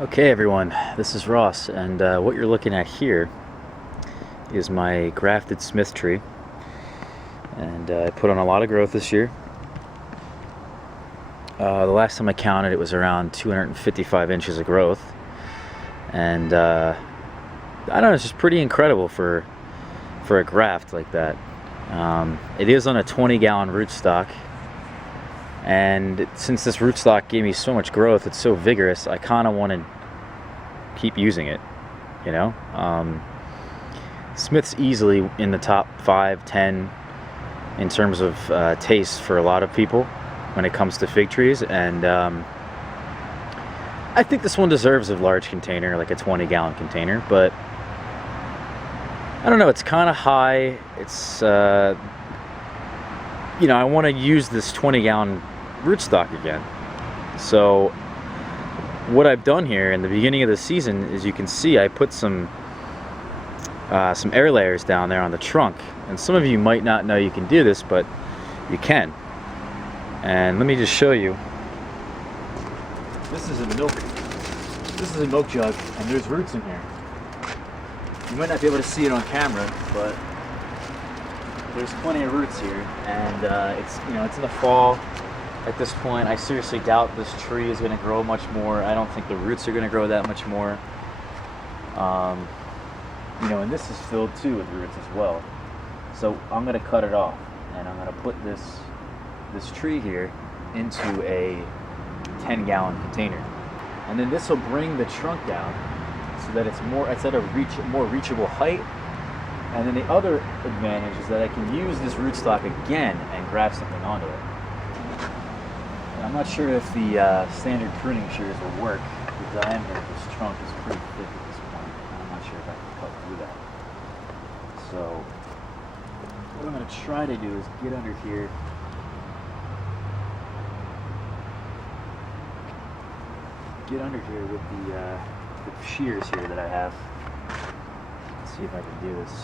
Okay everyone, this is Ross, and what you're looking at here is my grafted Smith tree, and I put on a lot of growth this year. The last time I counted, it was around 255 inches of growth, and I don't know, it's just pretty incredible for a graft like that. It is on a 20-gallon rootstock, and since this rootstock gave me so much growth, it's so vigorous, I kind of want to keep using it, you know. Smith's easily in the top 5-10 in terms of taste for a lot of people when it comes to fig trees, and I think this one deserves a large container, like a 20-gallon container, but I don't know, it's kind of high. It's you know, I want to use this 20-gallon rootstock again. So what I've done here in the beginning of the season is, you can see I put some air layers down there on the trunk, and some of you might not know you can do this, but you can. And let me just show you. This is a milk jug, and there's roots in here. You might not be able to see it on camera, but there's plenty of roots here, and it's in the fall. At this point, I seriously doubt this tree is going to grow much more. I don't think the roots are going to grow that much more. And this is filled too with roots as well. So I'm going to cut it off, and I'm going to put this tree here into a 10-gallon container, and then this will bring the trunk down so that it's at a more reachable height. And then the other advantage is that I can use this rootstock again and graft something onto it. I'm not sure if the standard pruning shears will work. The diameter of this trunk is pretty thick at this point, and I'm not sure if I can cut through that. So what I'm going to try to do is get under here, with the shears here that I have. Let's see if I can do this.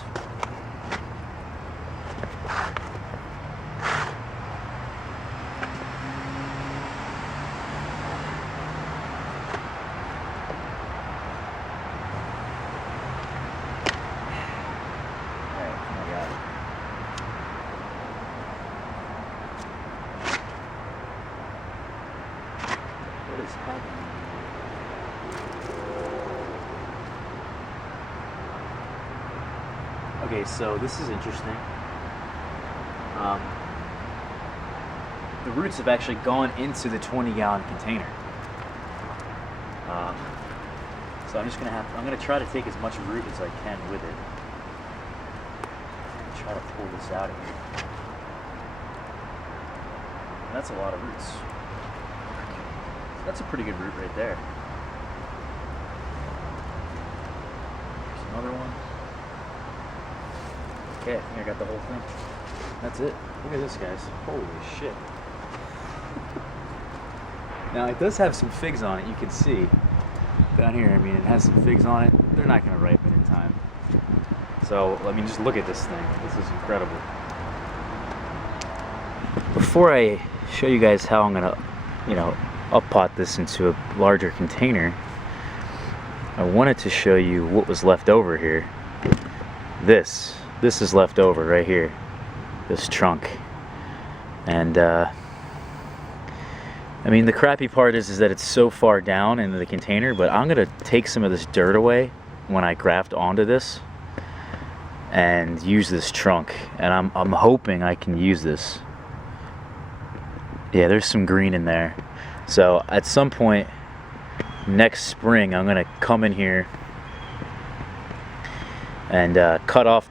What is happening? Okay, so this is interesting. The roots have actually gone into the 20-gallon container. So I'm gonna try to take as much root as I can with it. And try to pull this out of here. And that's a lot of roots. That's a pretty good root right there. There's another one. Okay, I think I got the whole thing. That's it. Look at this, guys. Holy shit. Now, it does have some figs on it, you can see. Down here, I mean, it has some figs on it. They're not going to ripen in time. So, I mean, just look at this thing. This is incredible. Before I show you guys how I'm going to, up-pot this into a larger container, I wanted to show you what was left over here. This is left over right here, this trunk. And I mean, the crappy part is that it's so far down into the container, but I'm gonna take some of this dirt away when I graft onto this and use this trunk, and I'm hoping I can use this. Yeah, there's some green in there. So at some point next spring, I'm gonna come in here and cut off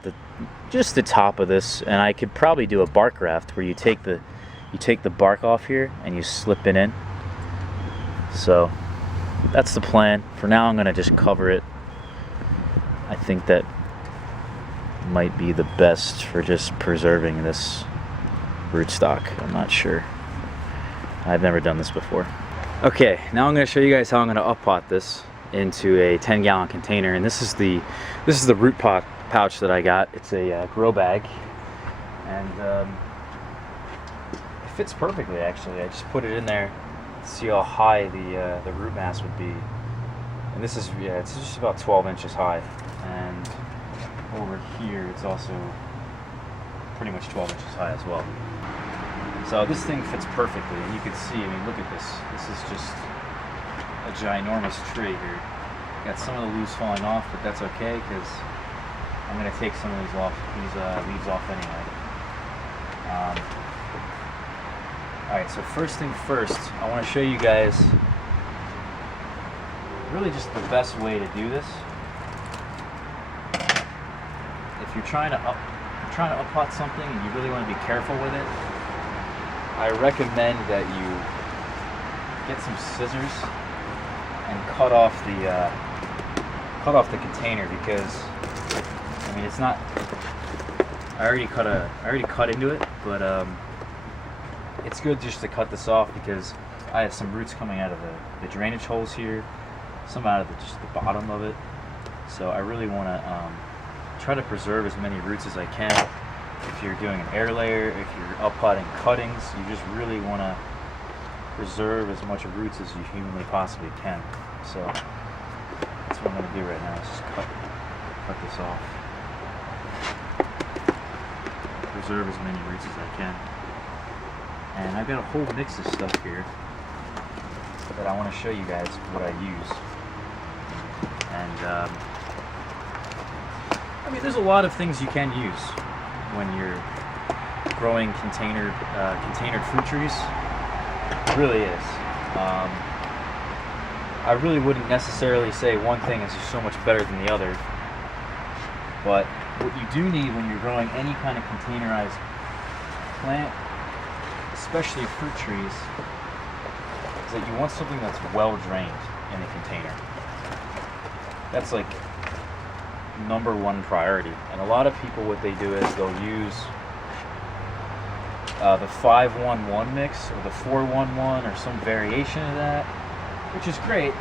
just the top of this, and I could probably do a bark graft where you take the bark off here and you slip it in. So that's the plan. For now, I'm gonna just cover it. I think that might be the best for just preserving this rootstock. I'm not sure. I've never done this before. Okay, now I'm gonna show you guys how I'm gonna up-pot this into a 10-gallon container, and this is the root pot pouch that I got. It's a grow bag, and it fits perfectly actually. I just put it in there to see how high the root mass would be, And this is, yeah, it's just about 12 inches high. And over here, it's also pretty much 12 inches high as well. So this thing fits perfectly, and you can see, I mean, look at this. This is just a ginormous tree here. Got some of the leaves falling off, but that's okay, because I'm going to take some of these leaves off anyway. Alright, so first thing first, I want to show you guys really just the best way to do this. If you're trying to uppot something and you really want to be careful with it, I recommend that you get some scissors and cut off the container, because I mean, it's not. I already cut into it, but it's good just to cut this off, because I have some roots coming out of the drainage holes here, some out of just the bottom of it. So I really want to try to preserve as many roots as I can. If you're doing an air layer, if you're uppotting cuttings, you just really want to preserve as much roots as you humanly possibly can. So that's what I'm going to do right now, is just cut this off. Preserve as many roots as I can. And I've got a whole mix of stuff here that I want to show you guys what I use. And I mean, there's a lot of things you can use when you're growing containered fruit trees. It really is. I really wouldn't necessarily say one thing is just so much better than the other, but what you do need when you're growing any kind of containerized plant, especially fruit trees, is that you want something that's well drained in the container. That's like #1 priority. And a lot of people, what they do is they'll use the 5-1-1 mix or the 4-1-1 or some variation of that, which is great.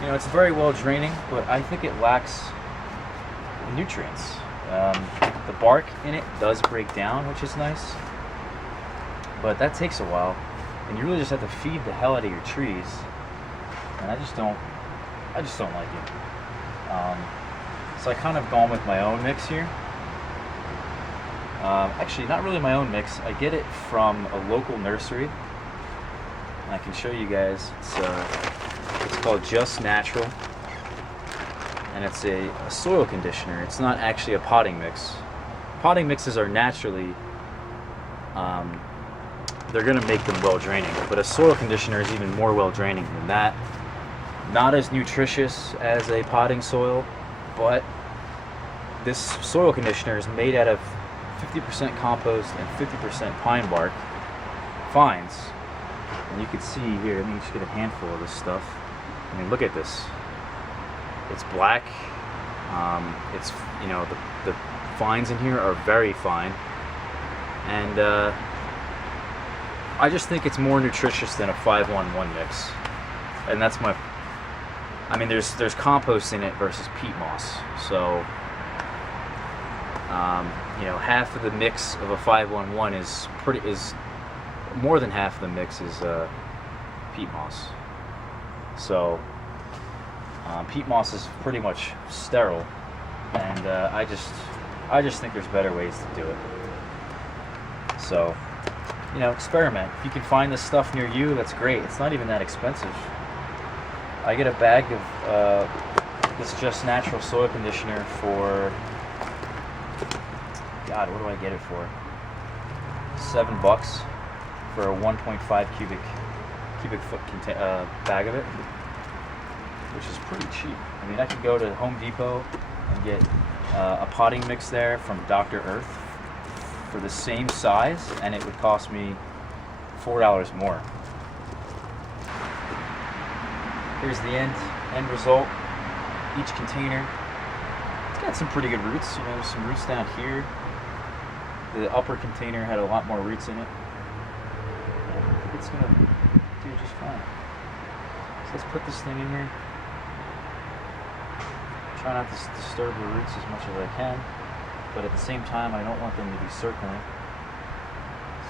You know, it's very well draining, but I think it lacks nutrients. The bark in it does break down, which is nice, but that takes a while, and you really just have to feed the hell out of your trees, and I just don't like it. So I kind of gone with my own mix here. Actually, not really my own mix. I get it from a local nursery, and I can show you guys. It's called Just Natural, and it's a soil conditioner. It's not actually a potting mix. Potting mixes are naturally, they're going to make them well draining, but a soil conditioner is even more well draining than that. Not as nutritious as a potting soil, but this soil conditioner is made out of 50% compost and 50% pine bark fines. And you can see here, let me just get a handful of this stuff. I mean, look at this. It's black. It's, you know, the fines in here are very fine. And I just think it's more nutritious than a 5-1-1 mix. And that's my, I mean, there's compost in it versus peat moss. So, you know, half of the mix of a 5-1-1 is more than half of the mix is peat moss. So peat moss is pretty much sterile, and I just think there's better ways to do it. So, you know, experiment. If you can find this stuff near you, that's great. It's not even that expensive. I get a bag of this Just Natural soil conditioner for, God, what do I get it for? $7 for a 1.5 cubic foot bag of it, which is pretty cheap. I mean, I could go to Home Depot and get a potting mix there from Dr. Earth for the same size, and it would cost me $4 more. Here's the end result. Each container, it's got some pretty good roots. You know, there's some roots down here. The upper container had a lot more roots in it. I think it's gonna do just fine. So let's put this thing in here. Try not to disturb the roots as much as I can, but at the same time, I don't want them to be circling.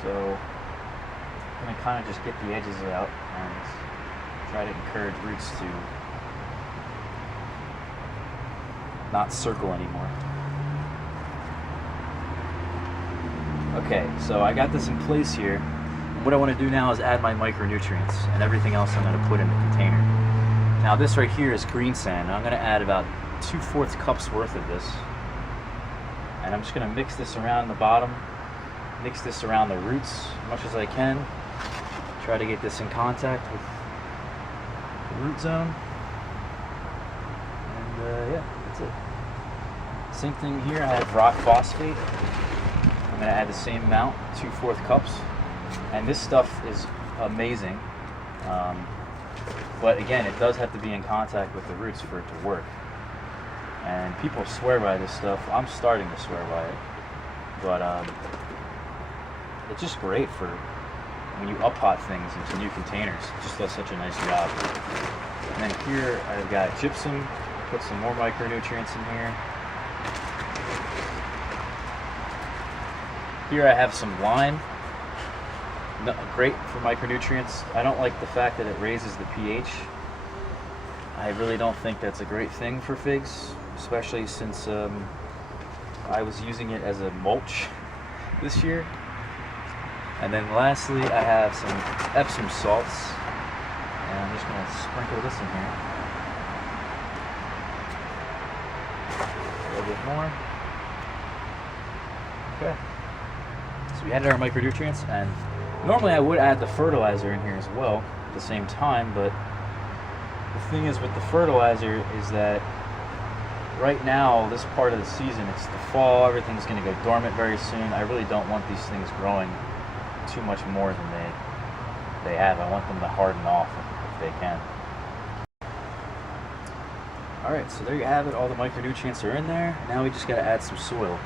So I'm gonna kind of just get the edges out and try to encourage roots to not circle anymore. Okay, so I got this in place here. And what I want to do now is add my micronutrients and everything else I'm going to put in the container. Now this right here is green sand. I'm going to add about 2/4 cups worth of this. And I'm just going to mix this around the bottom, mix this around the roots as much as I can. Try to get this in contact with the root zone. And yeah, that's it. Same thing here, I have rock phosphate. I'm going to add the same amount, 2/4 cups. And this stuff is amazing. But again, it does have to be in contact with the roots for it to work. And people swear by this stuff. I'm starting to swear by it. But it's just great for when you up-pot things into new containers. It just does such a nice job. And then here I've got gypsum. Put some more micronutrients in here. Here I have some lime. Great for micronutrients. I don't like the fact that it raises the pH. I really don't think that's a great thing for figs, especially since I was using it as a mulch this year. And then lastly, I have some Epsom salts, and I'm just going to sprinkle this in here. A little bit more. Okay. So we added our micronutrients, and normally I would add the fertilizer in here as well at the same time, but the thing is with the fertilizer is that right now, this part of the season, it's the fall, everything's going to go dormant very soon. I really don't want these things growing too much more than they have. I want them to harden off if they can. Alright, so there you have it. All the micronutrients are in there. Now we just got to add some soil.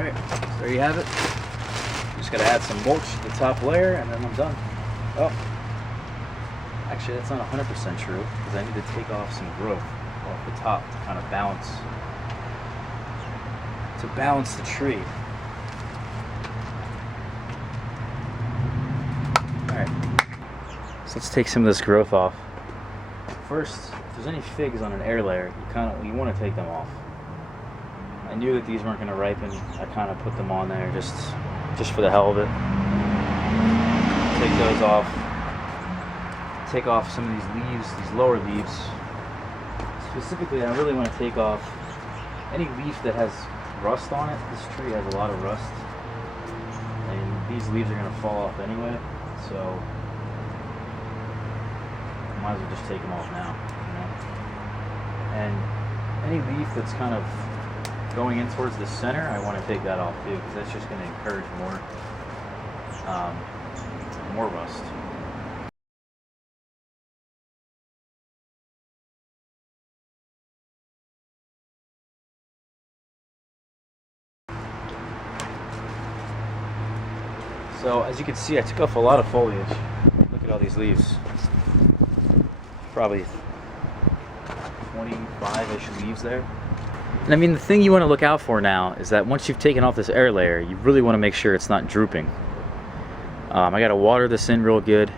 Alright, so there you have it. Just gotta add some mulch to the top layer and then I'm done. Oh, actually that's not 100% true because I need to take off some growth off the top to kind of balance the tree. Alright, so let's take some of this growth off. First, if there's any figs on an air layer, you want to take them off. I knew that these weren't going to ripen. I kind of put them on there just for the hell of it. Take those off. Take off some of these leaves, these lower leaves. Specifically, I really want to take off any leaf that has rust on it. This tree has a lot of rust, and these leaves are going to fall off anyway. So I might as well just take them off now. You know? And any leaf that's kind of going in towards the center, I want to take that off too, because that's just going to encourage more rust. So as you can see, I took off a lot of foliage. Look at all these leaves. Probably 25-ish leaves there. And I mean, the thing you want to look out for now is that once you've taken off this air layer, you really want to make sure it's not drooping. I got to water this in real good,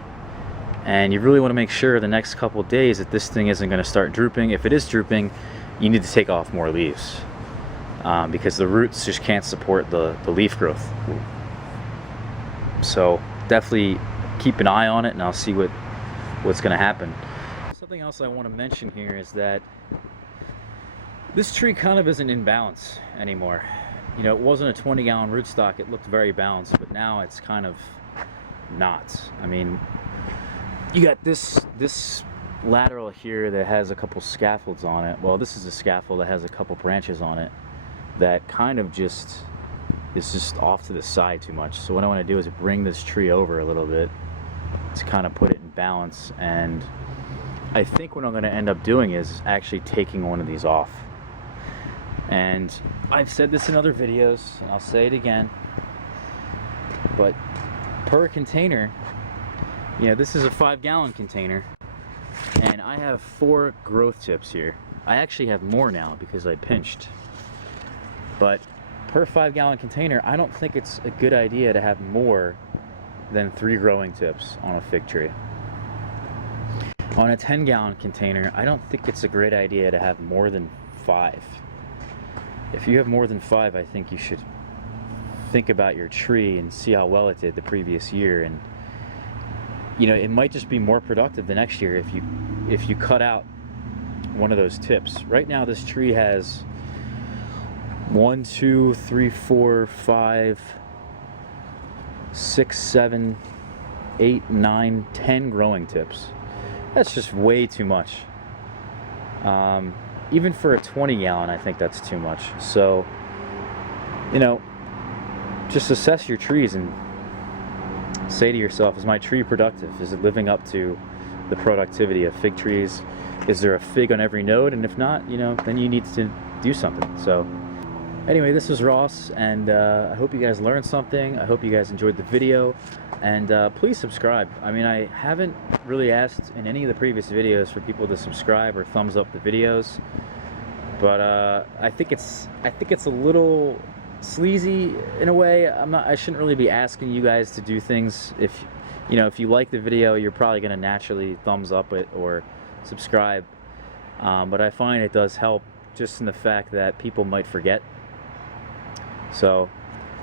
and you really want to make sure the next couple of days that this thing isn't going to start drooping. If it is drooping, you need to take off more leaves because the roots just can't support the leaf growth. So definitely keep an eye on it, and I'll see what's going to happen. Something else I want to mention here is that this tree kind of isn't in balance anymore. You know, it wasn't a 20-gallon rootstock. It looked very balanced, but now it's kind of not. I mean, you got this lateral here that has a couple scaffolds on it. Well, this is a scaffold that has a couple branches on it that kind of just is just off to the side too much. So what I want to do is bring this tree over a little bit to kind of put it in balance. And I think what I'm going to end up doing is actually taking one of these off. And I've said this in other videos, and I'll say it again, but per container, you know, this is a 5-gallon container, and I have 4 growth tips here. I actually have more now because I pinched. But per 5-gallon container, I don't think it's a good idea to have more than 3 growing tips on a fig tree. On a 10-gallon container, I don't think it's a great idea to have more than 5. If you have more than 5, I think you should think about your tree and see how well it did the previous year. And you know, it might just be more productive the next year if you cut out one of those tips. Right now, this tree has 1, 2, 3, 4, 5, 6, 7, 8, 9, 10 growing tips. That's just way too much. Even for a 20-gallon, I think that's too much. So, you know, just assess your trees and say to yourself, is my tree productive? Is it living up to the productivity of fig trees? Is there a fig on every node? And if not, you know, then you need to do something. So anyway, this is Ross, and I hope you guys learned something. I hope you guys enjoyed the video, and please subscribe. I mean, I haven't really asked in any of the previous videos for people to subscribe or thumbs up the videos, but I think it's a little sleazy in a way. I shouldn't really be asking you guys to do things. If you know, if you like the video, you're probably going to naturally thumbs up it or subscribe, but I find it does help just in the fact that people might forget. So,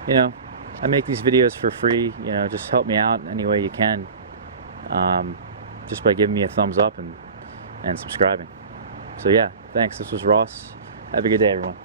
you know, I make these videos for free. You know, just help me out any way you can, just by giving me a thumbs up and subscribing. So yeah, thanks. This was Ross. Have a good day, everyone.